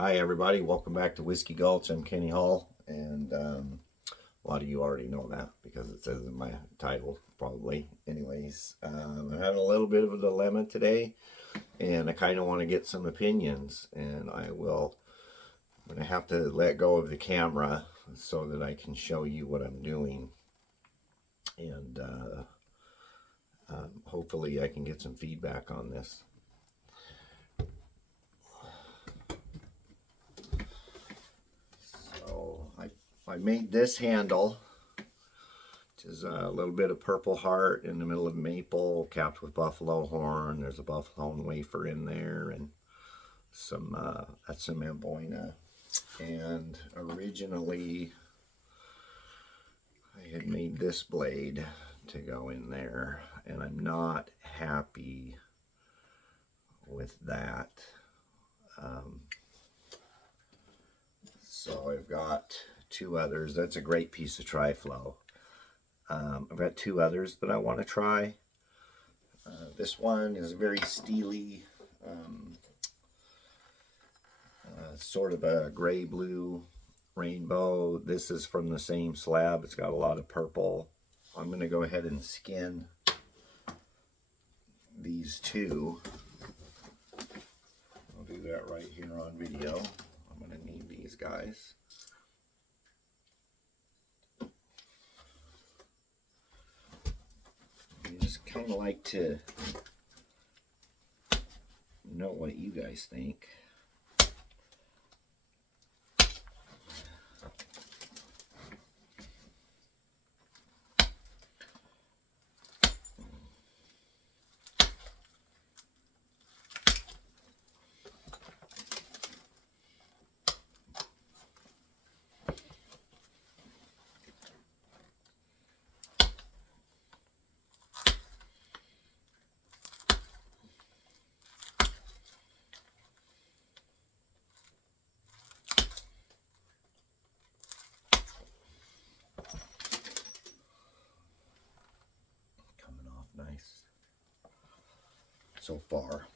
Hi everybody, welcome back to Whiskey Gulch. I'm Kenny Hall, and a lot of you already know that because it says in my title, probably. Anyways, I'm having a little bit of a dilemma today, and I kind of want to get some opinions, and I'm going to have to let go of the camera so that I can show you what I'm doing, and hopefully I can get some feedback on this. I made this handle, which is a little bit of Purple Heart in the middle of maple, capped with buffalo horn. There's a buffalo horn wafer in there, and some that's some Amboina. And originally, I had made this blade to go in there, and I'm not happy with that. So I've got two others. That's a great piece of Tri-Flow. I've got two others that I want to try. This one is very steely, sort of a gray-blue rainbow. This is from the same slab. It's got a lot of purple. I'm going to go ahead and skin these two. I'll do that right here on video. I'm going to need these guys. I just kind of like to know what you guys think. Nice so far.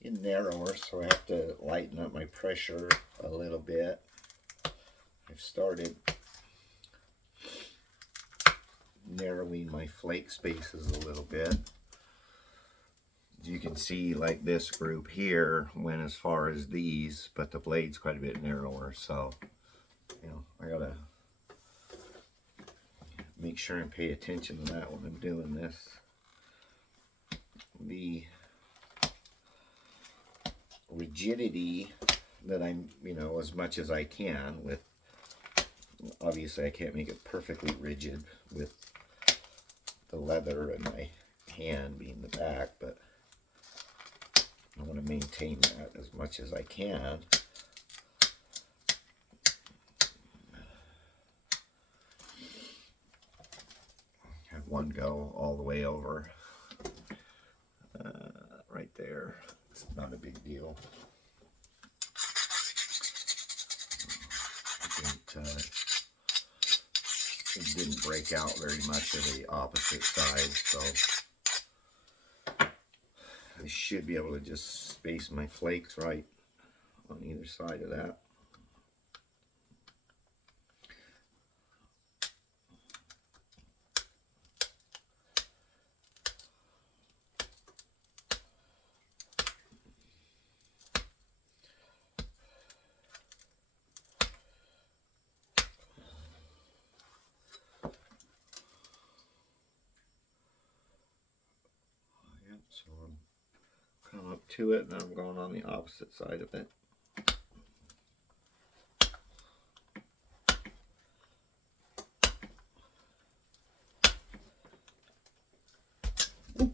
It's narrower, so I have to lighten up my pressure a little bit. I've started narrowing my flake spaces a little bit. You can see, like, this group here went as far as these, but the blade's quite a bit narrower, so I gotta make sure and pay attention to that when I'm doing this. The rigidity that I'm, as much as I can with, obviously I can't make it perfectly rigid with the leather and my hand being the back, but I want to maintain that as much as I can. Have one go all the way over right there. It's not a big deal. It didn't break out very much of the opposite side, so I should be able to just space my flakes right on either side of that. So I'm coming up to it, and then I'm going on the opposite side of it. I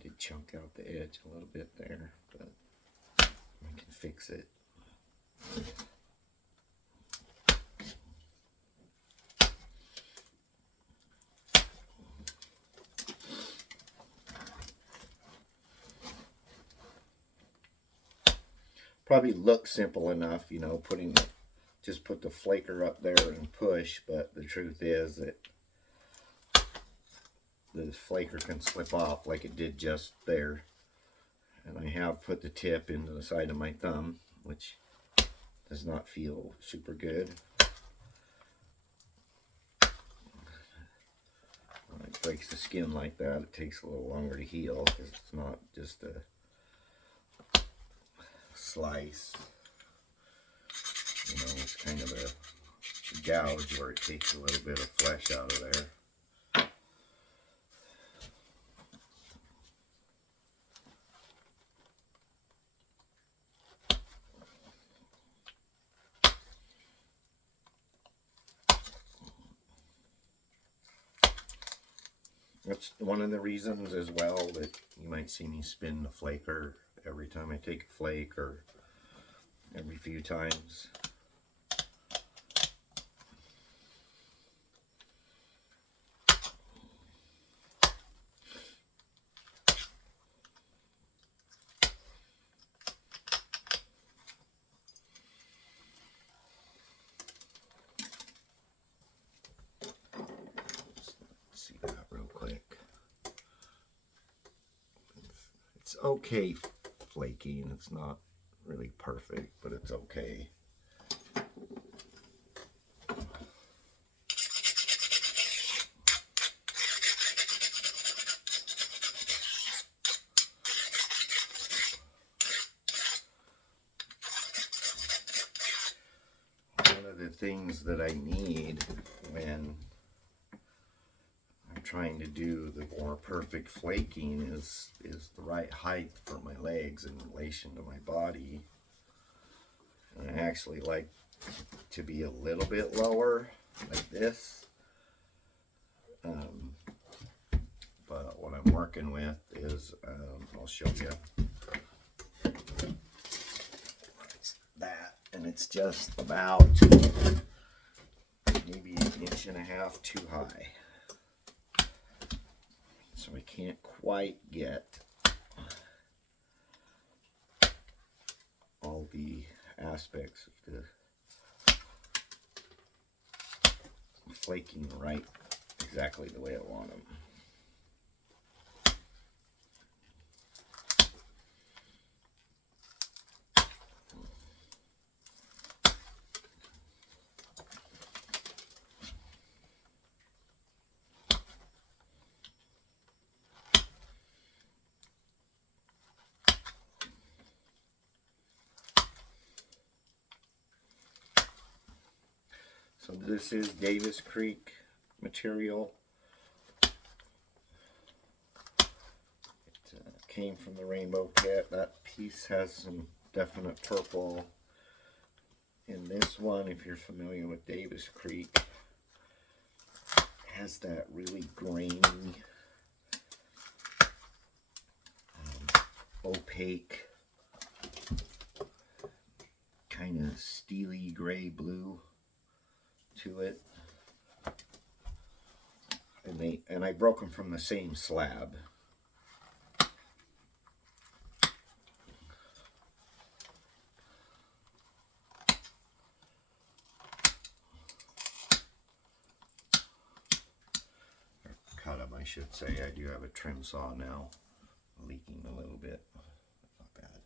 did chunk out the edge a little bit there, but I can fix it. probably looks simple enough, you know, just put the flaker up there and push, but the truth is that the flaker can slip off like it did just there. And I have put the tip into the side of my thumb, which does not feel super good. When it breaks the skin like that, it takes a little longer to heal because it's not just a slice. You know, it's kind of a gouge where it takes a little bit of flesh out of there. That's one of the reasons as well that you might see me spin the flaker every time I take a flake or every few times. See that real quick. It's okay flaky, and it's not really perfect, but it's okay. One of the things that I need when I'm trying to do the more perfect flaking is the right height for my legs in relation to my body. And I actually like to be a little bit lower, like this. But what I'm working with is, I'll show you. It's that, and it's just about maybe 1.5 inches too high. So I can't quite get all the aspects of the flaking right exactly the way I want them. So this is Davis Creek material. It came from the Rainbow Kit. That piece has some definite purple. In this one, if you're familiar with Davis Creek, has that really grainy, opaque, kind of steely gray blue to it. And I broke them from the same slab. Cut them, I should say. I do have a trim saw now, leaking a little bit. Not bad.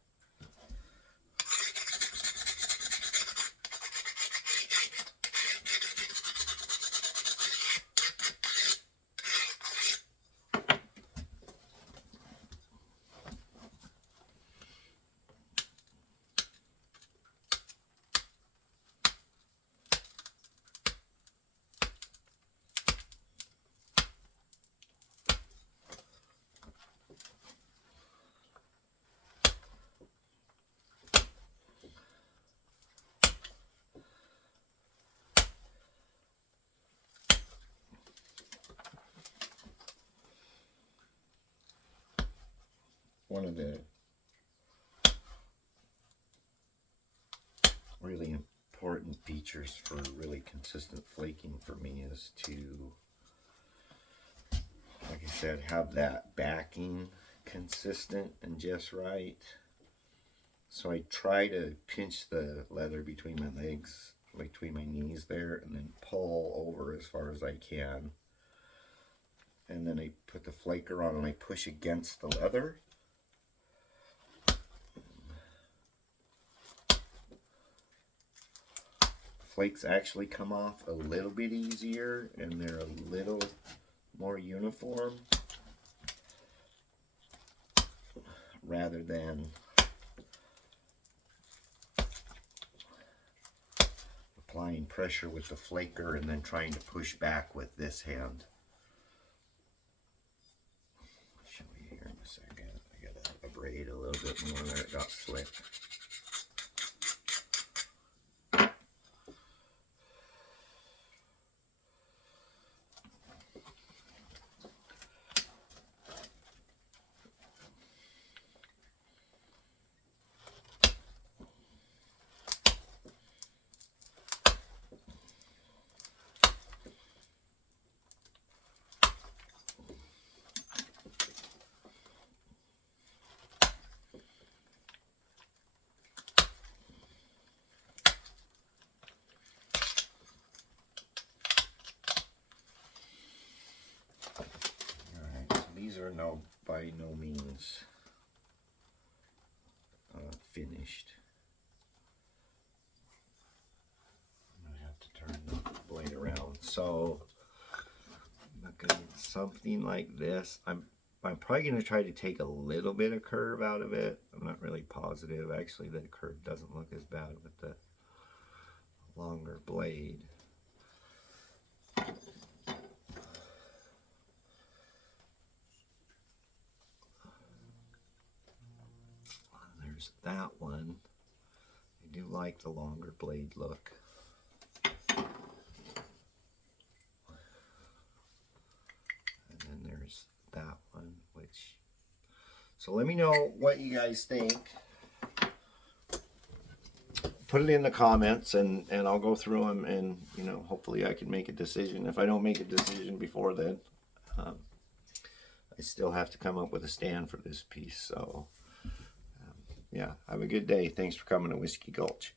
One of the really important features for really consistent flaking for me is to, like I said, have that backing consistent and just right. So I try to pinch the leather between my legs, between my knees there, and then pull over as far as I can. And then I put the flaker on and I push against the leather. Flakes actually come off a little bit easier and they're a little more uniform rather than applying pressure with the flaker and then trying to push back with this hand. I'll show you here in a second. I gotta abrade a little bit more there, it got slick. These are by no means finished. I'm going to have to turn the blade around. So I'm looking at something like this. I'm probably going to try to take a little bit of curve out of it. I'm not really positive. Actually, the curve doesn't look as bad with the longer blade. There's that one. I do like the longer blade look. And then there's that one, which... So let me know what you guys think. Put it in the comments and I'll go through them and, you know, hopefully I can make a decision. If I don't make a decision before then, I still have to come up with a stand for this piece. So, yeah, have a good day. Thanks for coming to Whiskey Gulch.